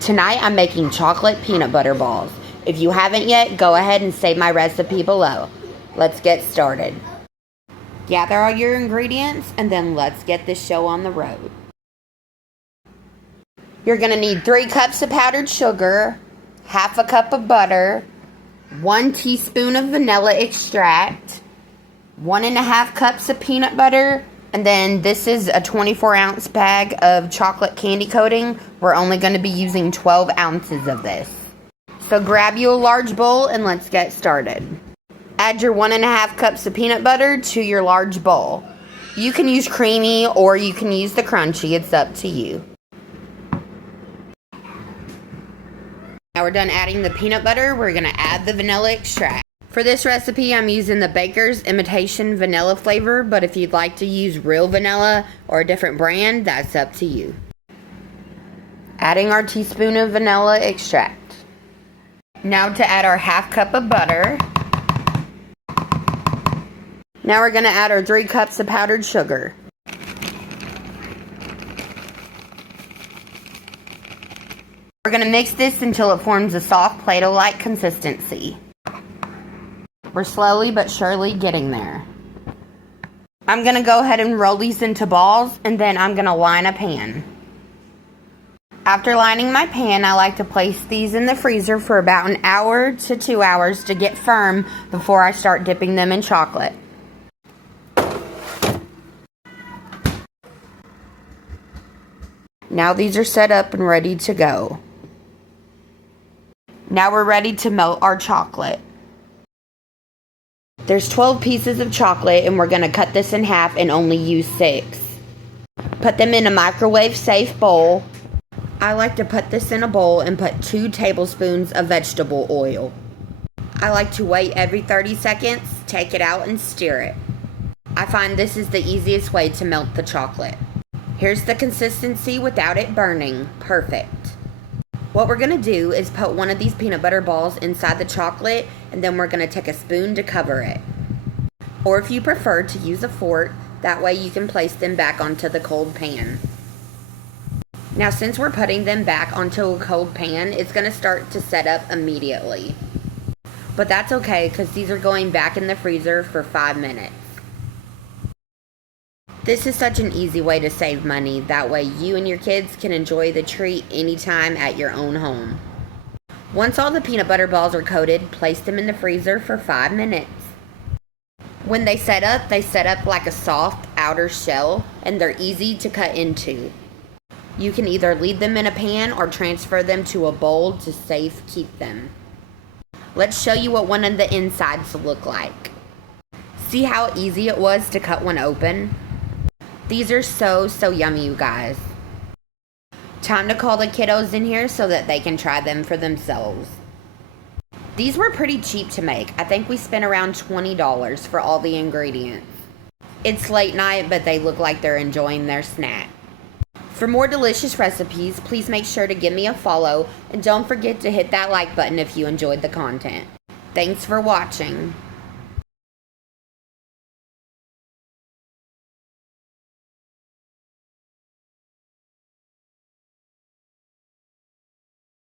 Tonight I'm making chocolate peanut butter balls. If you haven't yet, go ahead and save my recipe below. Let's get started. Gather all your ingredients and then let's get this show on the road. You're going to need 3 cups of powdered sugar, half a cup of butter, 1 teaspoon of vanilla extract, 1.5 cups of peanut butter, and then this is a 24-ounce bag of chocolate candy coating. We're only going to be using 12 ounces of this. So grab you a large bowl and let's get started. Add your 1.5 cups of peanut butter to your large bowl. You can use creamy or you can use the crunchy. It's up to you. Now we're done adding the peanut butter. We're going to add the vanilla extract. For this recipe, I'm using the Baker's Imitation Vanilla flavor, but if you'd like to use real vanilla or a different brand, that's up to you. Adding our teaspoon of vanilla extract. Now to add our half cup of butter. Now we're going to add our 3 cups of powdered sugar. We're going to mix this until it forms a soft Play-Doh-like consistency. We're slowly but surely getting there. I'm going to go ahead and roll these into balls, and then I'm going to line a pan. After lining my pan, I like to place these in the freezer for about an hour to 2 hours to get firm before I start dipping them in chocolate. Now these are set up and ready to go. Now we're ready to melt our chocolate. There's 12 pieces of chocolate and we're going to cut this in half and only use 6. Put them in a microwave safe bowl. I like to put this in a bowl and put 2 tablespoons of vegetable oil. I like to wait every 30 seconds, take it out and stir it. I find this is the easiest way to melt the chocolate. Here's the consistency without it burning. Perfect. What we're going to do is put one of these peanut butter balls inside the chocolate, and then we're going to take a spoon to cover it. Or if you prefer to use a fork, that way you can place them back onto the cold pan. Now since we're putting them back onto a cold pan, it's going to start to set up immediately. But that's okay because these are going back in the freezer for 5 minutes. This is such an easy way to save money. That way you and your kids can enjoy the treat anytime at your own home. Once all the peanut butter balls are coated, place them in the freezer for 5 minutes. When they set up like a soft outer shell and they're easy to cut into. You can either leave them in a pan or transfer them to a bowl to safe keep them. Let's show you what one of the insides look like. See how easy it was to cut one open? These are so yummy, you guys. Time to call the kiddos in here so that they can try them for themselves. These were pretty cheap to make. I think we spent around $20 for all the ingredients. It's late night, but they look like they're enjoying their snack. For more delicious recipes, please make sure to give me a follow and don't forget to hit that like button if you enjoyed the content. Thanks for watching.